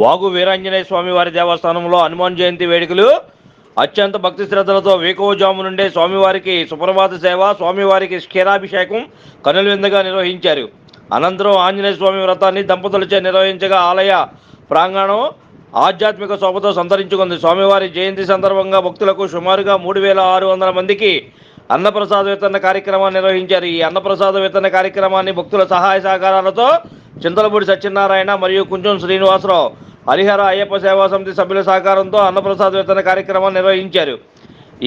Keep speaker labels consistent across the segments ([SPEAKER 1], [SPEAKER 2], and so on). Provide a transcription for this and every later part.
[SPEAKER 1] వాగు వీరాంజనేయ స్వామివారి దేవస్థానంలో హనుమాన్ జయంతి వేడుకలు. అత్యంత భక్తి శ్రద్ధలతో వేకోజాము నుండే స్వామివారికి సుప్రభాత సేవ స్వామివారికి క్షీరాభిషేకం కనులవిందుగా నిర్వహించారు. అనంతరం ఆంజనేయ స్వామి వ్రతాన్ని దంపతులచే నిర్వహించగా ఆలయ ప్రాంగణం ఆధ్యాత్మిక శోభతో సంతరించుకుంది. స్వామివారి జయంతి సందర్భంగా భక్తులకు సుమారుగా మూడు వేల ఆరు వందల మందికి అన్నప్రసాద వితరణ కార్యక్రమాన్ని నిర్వహించారు. ఈ అన్నప్రసాద వితరణ కార్యక్రమాన్ని భక్తుల సహాయ సహకారాలతో చింతలపూడి సత్యనారాయణ మరియు కుంచం శ్రీనివాసరావు హరిహర అయ్యప్ప సేవా సమితి సభ్యుల సహకారంతో అన్నప్రసాద వితరణ కార్యక్రమాన్ని నిర్వహించారు.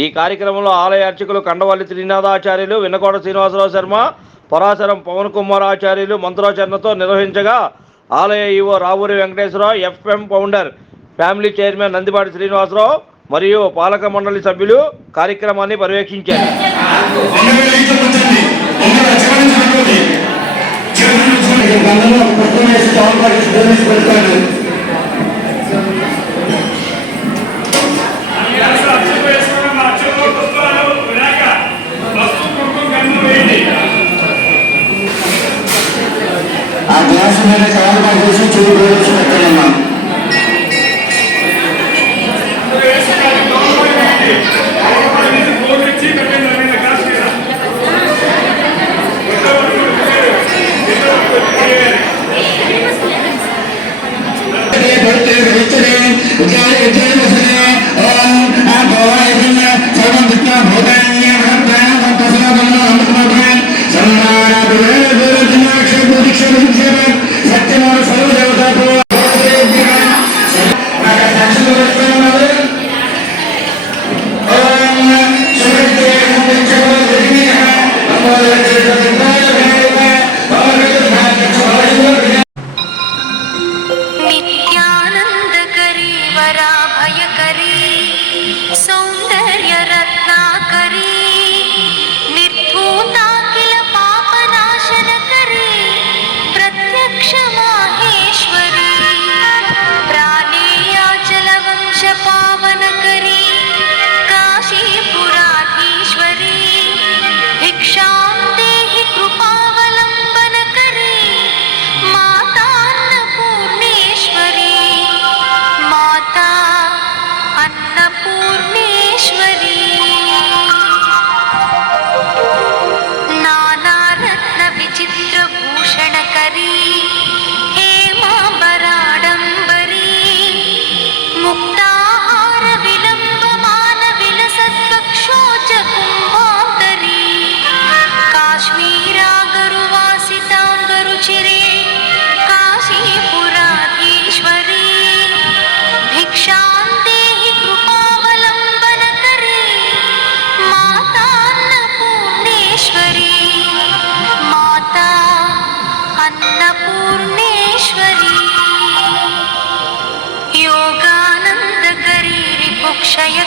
[SPEAKER 1] ఈ కార్యక్రమంలో ఆలయ అర్చకులు కండవల్లి త్రినాథాచార్యులు వినకోట శ్రీనివాసరావు శర్మ పరాశరం పవన్ కుమార్ ఆచార్యులు మంత్రోచరణతో నిర్వహించగా ఆలయ EO Ravuri Venkateswararao FM founder family chairman Nandipati Srinivasarao మరియు పాలక మండలి సభ్యులు కార్యక్రమాన్ని పర్యవేక్షించారు.
[SPEAKER 2] వందల లీటర్లు వచ్చింది వందల చివరి చివరి చివరి గంటలో పుస్తకం వేసి టౌన్ పార్టీ సిద్ధం చేసి పెడతాడు ఆ గ్లాస్ మీద టౌన్ పార్టీ చేసి
[SPEAKER 3] We're trying, we're আশা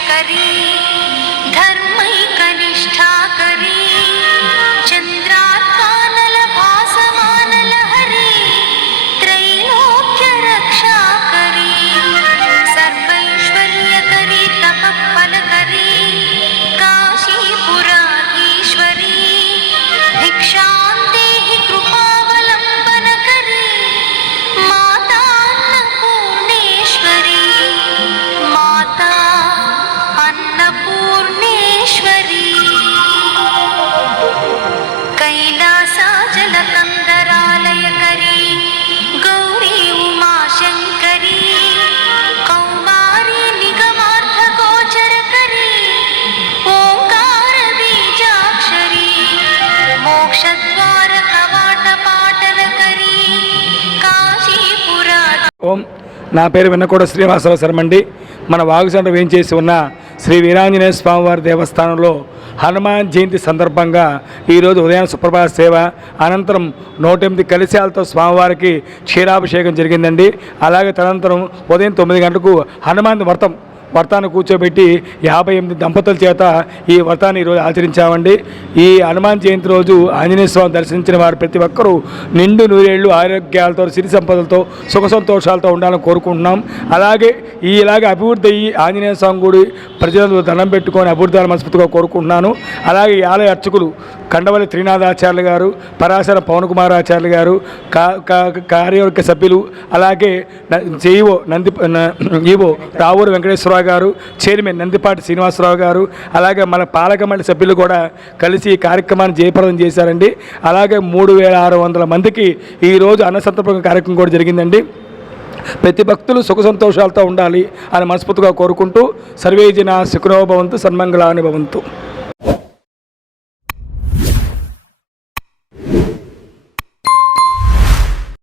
[SPEAKER 3] करी धर्म
[SPEAKER 4] ఓం. నా పేరు విన్నకోట శ్రీనివాసరావు శర్మండి. మన వాగుచండ్ర వేయించేసి ఉన్న శ్రీ వీరాంజనేయ స్వామివారి దేవస్థానంలో హనుమాన్ జయంతి సందర్భంగా ఈరోజు ఉదయం సుప్రభాత సేవ అనంతరం నూట ఎనిమిది కలశాలతో స్వామివారికి క్షీరాభిషేకం జరిగిందండి. అలాగే తదనంతరం ఉదయం తొమ్మిది గంటలకు హనుమాన్ వ్రతం వ్రతాన్ని కూర్చోబెట్టి యాభై ఎనిమిది దంపతుల చేత ఈ వ్రతాన్ని ఈరోజు ఆచరించామండి. ఈ హనుమాన్ జయంతి రోజు ఆంజనేయ స్వామి దర్శించిన వారు ప్రతి ఒక్కరూ నిండు నూరేళ్ళు ఆరోగ్యాలతో సిరి సంపదలతో సుఖ సంతోషాలతో ఉండాలని కోరుకుంటున్నాం. అలాగే ఈ ఇలాగే అభివృద్ధి అయ్యి ఆంజనేయ స్వామి గుడి ప్రజలు దండం పెట్టుకొని అభివృద్ధి మనస్ఫూర్తిగా కోరుకుంటున్నాను. అలాగే ఈ ఆలయ అర్చకులు కండవల్లి త్రినాథాచార్యులు గారు పరాశర పవన్ కుమార్ ఆచార్యులు గారు కా కా- కార్యవర్గ సభ్యులు అలాగే జేఈఓ నంది ఈవో రావూరు వెంకటేశ్వరరావు గారు చైర్మన్ నందిపాటి శ్రీనివాసరావు గారు అలాగే మన పాలక మండలి సభ్యులు కూడా కలిసి ఈ కార్యక్రమాన్ని జయప్రదం చేశారండి. అలాగే మూడు వేల ఆరు వందల మందికి ఈరోజు అన్నసంతర్పణ కార్యక్రమం కూడా జరిగిందండి. ప్రతి భక్తులు సుఖ సంతోషాలతో ఉండాలి అని మనస్ఫూర్తిగా కోరుకుంటూ సర్వేజన జన భవంతు సన్మంగళాని భవంతు.